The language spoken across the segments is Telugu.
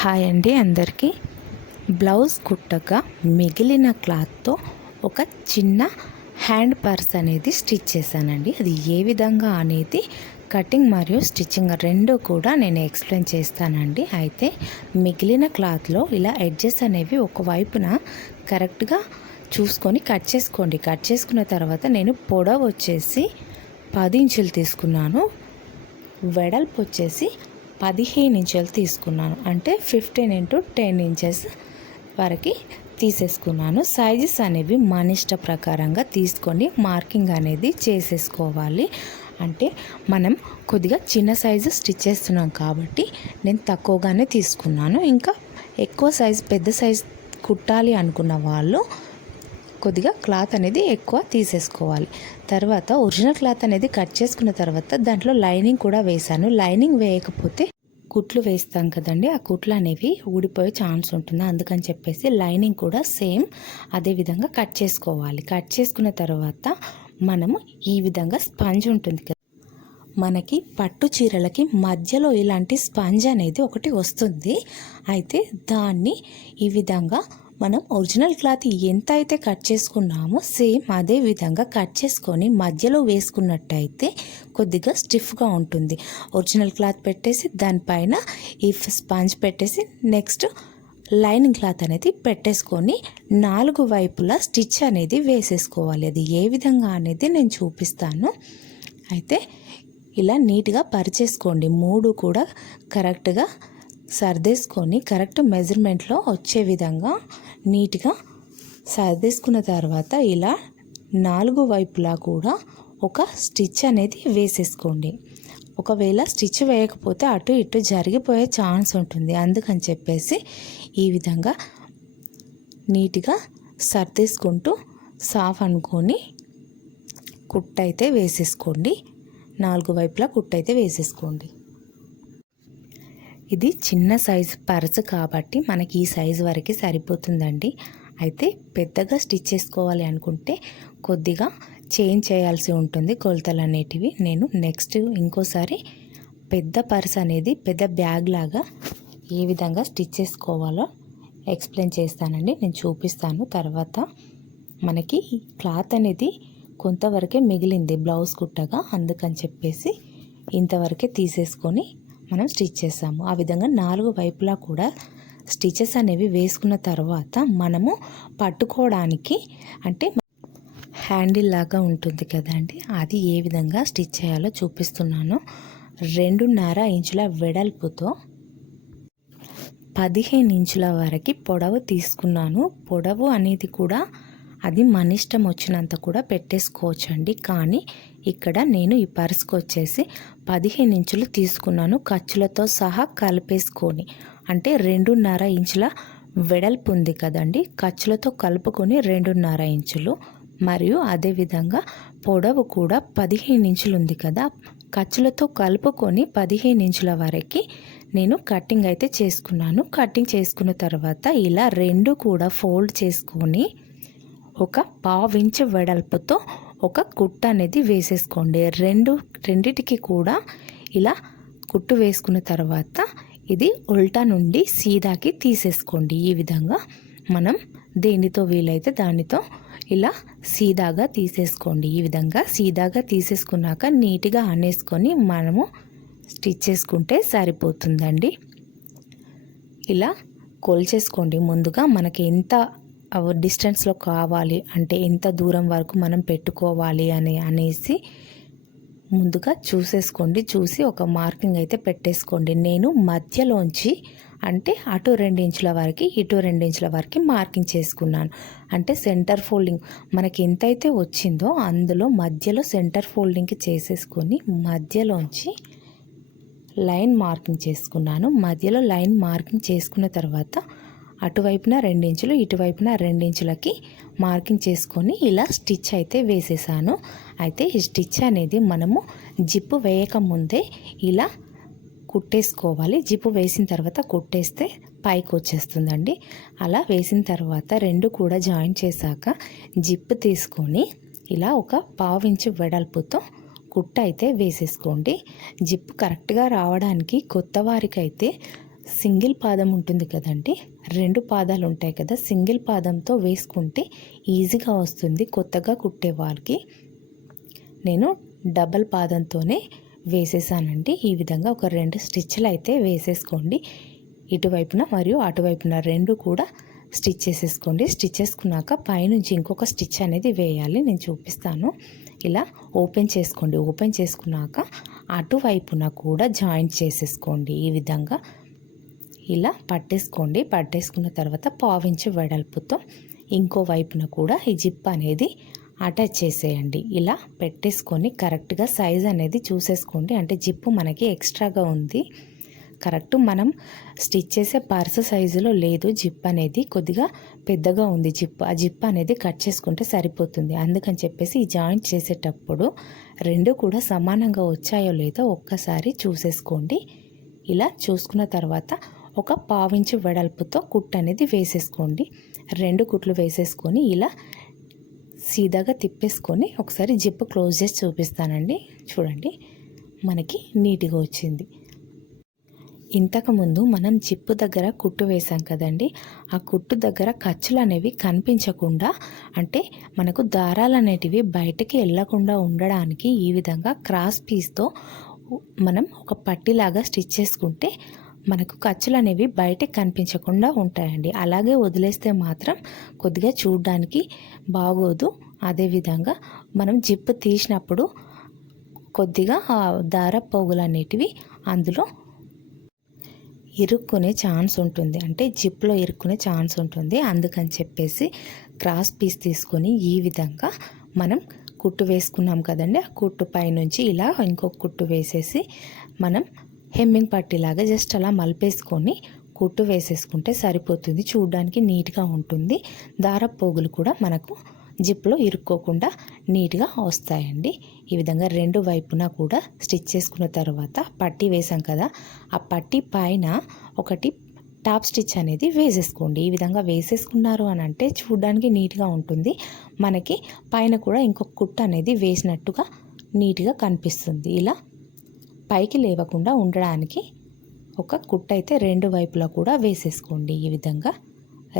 హాయ్ అండి అందరికీ. బ్లౌజ్ కుట్టగా మిగిలిన క్లాత్తో ఒక చిన్న హ్యాండ్ పర్స్ అనేది స్టిచ్ చేశానండి. అది ఏ విధంగా అనేది కటింగ్ మరియు స్టిచ్చింగ్ రెండు కూడా నేను ఎక్స్ప్లెయిన్ చేస్తానండి. అయితే మిగిలిన క్లాత్లో ఇలా ఎడ్జెస్ అనేవి ఒకవైపున కరెక్ట్గా చూసుకొని కట్ చేసుకోండి. కట్ చేసుకున్న తర్వాత నేను పొడవు వచ్చేసి 10 ఇంచులు తీసుకున్నాను, వెడల్పు వచ్చేసి 15 ఇంచులు తీసుకున్నాను. అంటే 15 × 10 ఇంచెస్ వరకు తీసేసుకున్నాను. సైజెస్ అనేవి మన ఇష్ట ప్రకారంగా తీసుకొని మార్కింగ్ అనేది చేసేసుకోవాలి. అంటే మనం కొద్దిగా చిన్న సైజు స్టిచ్ చేస్తున్నాం కాబట్టి నేను తక్కువగానే తీసుకున్నాను. ఇంకా ఎక్కువ సైజు పెద్ద సైజు కుట్టాలి అనుకున్న వాళ్ళు కొద్దిగా క్లాత్ అనేది ఎక్కువ తీసేసుకోవాలి. తర్వాత ఒరిజినల్ క్లాత్ అనేది కట్ చేసుకున్న తర్వాత దాంట్లో లైనింగ్ కూడా వేసాను. లైనింగ్ వేయకపోతే కుట్లు వేస్తాం కదండి, ఆ కుట్లు అనేవి ఊడిపోయే ఛాన్స్ ఉంటుంది. అందుకని చెప్పేసి లైనింగ్ కూడా సేమ్ అదే విధంగా కట్ చేసుకోవాలి. కట్ చేసుకున్న తర్వాత మనము ఈ విధంగా స్పంజ్ ఉంటుంది కదా, మనకి పట్టు చీరలకి మధ్యలో ఇలాంటి స్పంజ్ అనేది ఒకటి వస్తుంది. అయితే దాన్ని ఈ విధంగా మనం ఒరిజినల్ క్లాత్ ఎంత అయితే కట్ చేసుకున్నామో సేమ్ అదే విధంగా కట్ చేసుకొని మధ్యలో వేసుకున్నట్టయితే కొద్దిగా స్టిఫ్గా ఉంటుంది. ఒరిజినల్ క్లాత్ పెట్టేసి దానిపైన ఈ స్పాంజ్ పెట్టేసి నెక్స్ట్ లైనింగ్ క్లాత్ అనేది పెట్టేసుకొని 4 వైపులా స్టిచ్ అనేది వేసేసుకోవాలి. అది ఏ విధంగా అనేది నేను చూపిస్తాను. అయితే ఇలా నీట్గా పరిచేసుకోండి. 3 కూడా కరెక్ట్గా సర్దేసుకొని కరెక్ట్ మెజర్మెంట్లో వచ్చే విధంగా నీట్గా సర్దేసుకున్న తర్వాత ఇలా 4 వైపులా కూడా ఒక స్టిచ్ అనేది వేసేసుకోండి. ఒకవేళ స్టిచ్ వేయకపోతే అటు ఇటు జరిగిపోయే ఛాన్స్ ఉంటుంది. అందుకని చెప్పేసి ఈ విధంగా నీట్గా సర్దేసుకుంటూ సాఫ్ అనుకొని కుట్టయితే వేసేసుకోండి. 4 వైపులా కుట్టయితే వేసేసుకోండి. ఇది చిన్న సైజు పర్స్ కాబట్టి మనకి ఈ సైజు వరకు సరిపోతుందండి. అయితే పెద్దగా స్టిచ్ చేసుకోవాలి అనుకుంటే కొద్దిగా చేంజ్ చేయాల్సి ఉంటుంది కొలతలు అనేటివి. నేను నెక్స్ట్ ఇంకోసారి పెద్ద పర్స్ అనేది పెద్ద బ్యాగ్ లాగా ఏ విధంగా స్టిచ్ చేసుకోవాలో ఎక్స్ప్లెయిన్ చేస్తానండి, నేను చూపిస్తాను. తర్వాత మనకి క్లాత్ అనేది కొంతవరకే మిగిలింది బ్లౌజ్ కుట్టగా, అందుకని చెప్పేసి ఇంతవరకే తీసేసుకొని మనం స్టిచ్ చేసాము. ఆ విధంగా 4 వైపులా కూడా స్టిచెస్ అనేవి వేసుకున్న తర్వాత మనము పట్టుకోవడానికి అంటే హ్యాండిల్ లాగా ఉంటుంది కదండి, అది ఏ విధంగా స్టిచ్ చేయాలో చూపిస్తున్నాను. 2.5 ఇంచుల వెడల్పుతో 15 ఇంచుల వరకు పొడవు తీసుకున్నాను. పొడవు అనేది కూడా అది మన ఇష్టం వచ్చినంత కూడా పెట్టేసుకోవచ్చండి. కానీ ఇక్కడ నేను ఈ పర్స్కి వచ్చేసి 15 ఇంచులు తీసుకున్నాను, ఖర్చులతో సహా కలిపేసుకొని. అంటే 2.5 ఇంచుల వెడల్పు ఉంది కదండి, ఖర్చులతో కలుపుకొని 2.5 ఇంచులు. మరియు అదేవిధంగా పొడవు కూడా 15 ఇంచులు ఉంది కదా, ఖర్చులతో కలుపుకొని 15 ఇంచుల వరకు నేను కటింగ్ అయితే చేసుకున్నాను. కటింగ్ చేసుకున్న తర్వాత ఇలా 2 కూడా ఫోల్డ్ చేసుకొని ఒక 1/2 ఇంచు వెడల్పుతో ఒక కుట్టు అనేది వేసేసుకోండి. రెండిటికి కూడా ఇలా కుట్టు వేసుకున్న తర్వాత ఇది ఉల్టా నుండి సీదాకి తీసేసుకోండి. ఈ విధంగా మనం దేనితో వీలైతే దానితో ఇలా సీదాగా తీసేసుకోండి. ఈ విధంగా సీదాగా తీసేసుకున్నాక నీట్గా అనేసుకొని మనము స్టిచ్ చేసుకుంటే సరిపోతుందండి. ఇలా కొలిచేసుకోండి. ముందుగా మనకి ఎంత డిస్టెన్స్లో కావాలి అంటే ఎంత దూరం వరకు మనం పెట్టుకోవాలి అనేసి ముందుగా చూసేసుకోండి. చూసి ఒక మార్కింగ్ అయితే పెట్టేసుకోండి. నేను మధ్యలోంచి అంటే అటు 2 ఇంచుల వరకు ఇటు 2 ఇంచుల వరకు మార్కింగ్ చేసుకున్నాను. అంటే సెంటర్ ఫోల్డింగ్ మనకి ఎంతైతే వచ్చిందో అందులో మధ్యలో సెంటర్ ఫోల్డింగ్ చేసేసుకొని మధ్యలోంచి లైన్ మార్కింగ్ చేసుకున్నాను. మధ్యలో లైన్ మార్కింగ్ చేసుకున్న తర్వాత అటువైపున 2 ఇంచులు ఇటువైపున 2 ఇంచులకి మార్కింగ్ చేసుకొని ఇలా స్టిచ్ అయితే వేసేసాను. అయితే ఈ స్టిచ్ అనేది మనము జిప్పు వేయకముందే ఇలా కుట్టేసుకోవాలి. జిప్పు వేసిన తర్వాత కుట్టేస్తే పైకి వచ్చేస్తుందండి. అలా వేసిన తర్వాత 2 కూడా జాయిన్ చేశాక జిప్పు తీసుకొని ఇలా ఒక 1/2 ఇంచు వెడల్పుతో కుట్టు అయితే వేసేసుకోండి. జిప్పు కరెక్ట్గా రావడానికి కొత్త వారికైతే సింగిల్ పాదం ఉంటుంది కదండి, 2 పాదాలు ఉంటాయి కదా, సింగిల్ పాదంతో వేసుకుంటే ఈజీగా వస్తుంది కొత్తగా కుట్టే వాళ్ళకి. నేను డబల్ పాదంతోనే వేసేసానండి. ఈ విధంగా ఒక 2 స్టిచ్లు అయితే వేసేసుకోండి. ఇటువైపున మరియు అటువైపున 2 కూడా స్టిచ్ చేసేసుకోండి. స్టిచ్ చేసుకున్నాక పైనుంచి ఇంకొక స్టిచ్ అనేది వేయాలి, నేను చూపిస్తాను. ఇలా ఓపెన్ చేసుకోండి. ఓపెన్ చేసుకున్నాక అటువైపున కూడా జాయింట్ చేసేసుకోండి. ఈ విధంగా ఇలా పట్టేసుకోండి. పట్టేసుకున్న తర్వాత పావించి వెడల్పుతో ఇంకో వైపున కూడా ఈ జిప్ అనేది అటాచ్ చేసేయండి. ఇలా పెట్టేసుకొని కరెక్ట్గా సైజ్ అనేది చూసేసుకోండి. అంటే జిప్పు మనకి ఎక్స్ట్రాగా ఉంది, కరెక్ట్ మనం స్టిచ్ చేసే పర్స్ సైజులో లేదు. జిప్ అనేది కొద్దిగా పెద్దగా ఉంది జిప్. ఆ జిప్ అనేది కట్ చేసుకుంటే సరిపోతుంది. అందుకని చెప్పేసి ఈ జాయింట్ చేసేటప్పుడు 2 కూడా సమానంగా వచ్చాయో లేదో ఒక్కసారి చూసేసుకోండి. ఇలా చూసుకున్న తర్వాత ఒక పావించి వెడల్పుతో కుట్టు అనేది వేసేసుకోండి. 2 కుట్లు వేసేసుకొని ఇలా సీదాగా తిప్పేసుకొని ఒకసారి జిప్ క్లోజ్ చేసి చూపిస్తానండి. చూడండి, మనకి నీట్గా వచ్చింది. ఇంతకుముందు మనం జిప్పు దగ్గర కుట్టు వేసాం కదండి, ఆ కుట్టు దగ్గర ఖర్చులు అనేవి కనిపించకుండా, అంటే మనకు దారాలు అనేటివి బయటకి వెళ్ళకుండా ఉండడానికి ఈ విధంగా క్రాస్ పీస్తో మనం ఒక పట్టీలాగా స్టిచ్ చేసుకుంటే మనకు ఖర్చులు అనేవి బయటకు కనిపించకుండా ఉంటాయండి. అలాగే వదిలేస్తే మాత్రం కొద్దిగా చూడడానికి బాగోదు. అదేవిధంగా మనం జిప్ తీసినప్పుడు కొద్దిగా దార పోగులు అనేటివి అందులో ఇరుక్కునే ఛాన్స్ ఉంటుంది, అంటే జిప్లో ఇరుక్కునే ఛాన్స్ ఉంటుంది. అందుకని చెప్పేసి క్రాస్ పీస్ తీసుకొని ఈ విధంగా మనం కుట్టు వేసుకున్నాం కదండి, ఆ కుట్టు పైనుంచి ఇలా ఇంకొక కుట్టు వేసేసి మనం హెమ్మింగ్ పట్టీలాగా జస్ట్ అలా మలిపేసుకొని కుట్టు వేసేసుకుంటే సరిపోతుంది. చూడడానికి నీట్గా ఉంటుంది. దారపు పోగులు కూడా మనకు జిప్లో ఇరుక్కోకుండా నీట్గా వస్తాయండి. ఈ విధంగా 2 వైపున కూడా స్టిచ్ చేసుకున్న తర్వాత పట్టీ వేసాం కదా, ఆ పట్టీ పైన ఒకటి టాప్ స్టిచ్ అనేది వేసేసుకోండి. ఈ విధంగా వేసేసుకున్నారు అని అంటే చూడడానికి నీట్గా ఉంటుంది. మనకి పైన కూడా ఇంకొక కుట్టు అనేది వేసినట్టుగా నీట్గా కనిపిస్తుంది. ఇలా పైకి లేవకుండా ఉండడానికి ఒక కుట్టు అయితే 2 వైపులా కూడా వేసేసుకోండి. ఈ విధంగా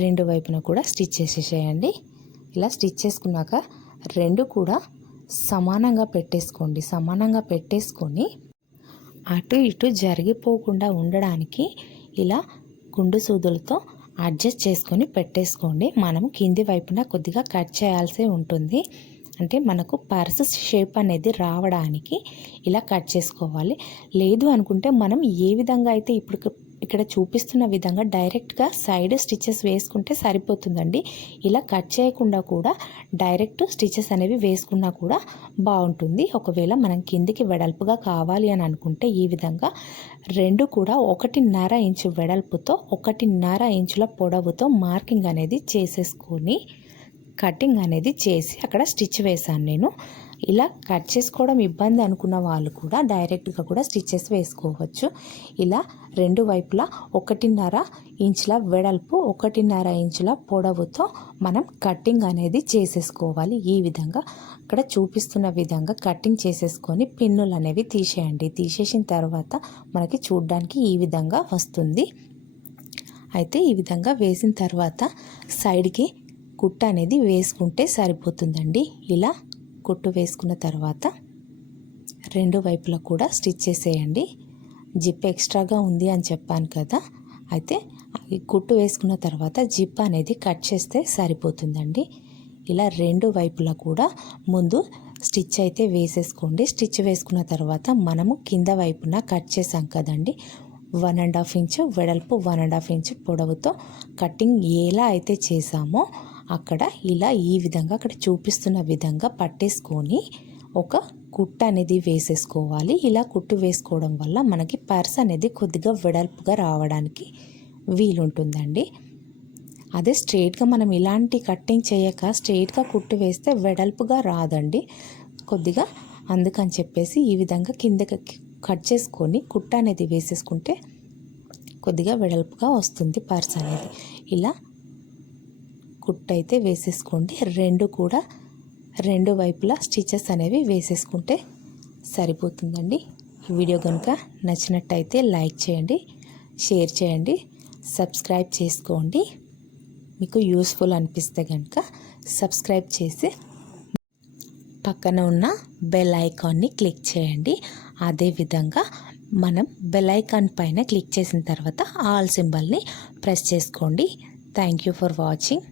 2 వైపున కూడా స్టిచ్ చేసేసేయండి. ఇలా స్టిచ్ చేసుకున్నాక 2 కూడా సమానంగా పెట్టేసుకోండి. సమానంగా పెట్టేసుకొని అటు ఇటు జరిగిపోకుండా ఉండడానికి ఇలా గుండు సూదులతో అడ్జస్ట్ చేసుకొని పెట్టేసుకోండి. మనం కింది వైపున కొద్దిగా కట్ చేయాల్సి ఉంటుంది, అంటే మనకు పర్స్ షేప్ అనేది రావడానికి ఇలా కట్ చేసుకోవాలి. లేదు అనుకుంటే మనం ఏ విధంగా అయితే ఇప్పుడు ఇక్కడ చూపిస్తున్న విధంగా డైరెక్ట్గా సైడ్ స్టిచెస్ వేసుకుంటే సరిపోతుందండి. ఇలా కట్ చేయకుండా కూడా డైరెక్ట్ స్టిచెస్ అనేవి వేసుకున్నా కూడా బాగుంటుంది. ఒకవేళ మనం కిందికి వెడల్పుగా కావాలి అని అనుకుంటే ఈ విధంగా 2 కూడా 1.5 ఇంచు వెడల్పుతో 1.5 ఇంచుల పొడవుతో మార్కింగ్ అనేది చేసేసుకొని కటింగ్ అనేది చేసి అక్కడ స్టిచ్ వేసాను నేను. ఇలా కట్ చేసుకోవడం ఇబ్బంది అనుకున్న వాళ్ళు కూడా డైరెక్ట్గా కూడా స్టిచెస్ వేసుకోవచ్చు. ఇలా 2 వైపులా 1.5 ఇంచుల వెడల్పు 1.5 ఇంచుల పొడవుతో మనం కటింగ్ అనేది చేసేసుకోవాలి. ఈ విధంగా అక్కడ చూపిస్తున్న విధంగా కటింగ్ చేసేసుకొని పిన్నులు అనేవి తీసేయండి. తీసేసిన తర్వాత మనకి చూడడానికి ఈ విధంగా వస్తుంది. అయితే ఈ విధంగా వేసిన తర్వాత సైడ్కి కుట్టు అనేది వేసుకుంటే సరిపోతుందండి. ఇలా కుట్టు వేసుకున్న తర్వాత 2 వైపులా కూడా స్టిచ్ చేసేయండి. జిప్ ఎక్స్ట్రాగా ఉంది అని చెప్పాను కదా, అయితే ఈ కుట్టు వేసుకున్న తర్వాత జిప్ అనేది కట్ చేస్తే సరిపోతుందండి. ఇలా 2 వైపులా కూడా ముందు స్టిచ్ అయితే వేసేసుకోండి. స్టిచ్ వేసుకున్న తర్వాత మనము కింద వైపున కట్ చేసాం కదండి, 1.5 ఇంచు వెడల్పు 1.5 ఇంచు పొడవుతో కటింగ్ ఎలా అయితే చేసామో అక్కడ ఇలా ఈ విధంగా అక్కడ చూపిస్తున్న విధంగా పట్టేసుకొని ఒక కుట్టు అనేది వేసేసుకోవాలి. ఇలా కుట్టు వేసుకోవడం వల్ల మనకి పర్స్ అనేది కొద్దిగా వెడల్పుగా రావడానికి వీలుంటుందండి. అదే స్ట్రైట్గా మనం ఇలాంటి కట్టింగ్ చేయక స్ట్రైట్గా కుట్టు వేస్తే వెడల్పుగా రాదండి కొద్దిగా. అందుకని చెప్పేసి ఈ విధంగా కిందకి కట్ చేసుకొని కుట్టు అనేది వేసేసుకుంటే కొద్దిగా వెడల్పుగా వస్తుంది పర్స్ అనేది. ఇలా కుట్టు అయితే వేసేసుకోండి. 2 కూడా 2 వైపులా స్టిచెస్ అనేవి వేసేసుకుంటే సరిపోతుందండి. ఈ వీడియో కనుక నచ్చినట్టయితే లైక్ చేయండి, షేర్ చేయండి, సబ్స్క్రైబ్ చేసుకోండి. మీకు యూస్ఫుల్ అనిపిస్తే కనుక సబ్స్క్రైబ్ చేసి పక్కన ఉన్న బెల్ ఐకాన్ని క్లిక్ చేయండి. అదేవిధంగా మనం బెల్ ఐకాన్ పైన క్లిక్ చేసిన తర్వాత ఆల్ సింబల్ని ప్రెస్ చేసుకోండి. Thank you for watching.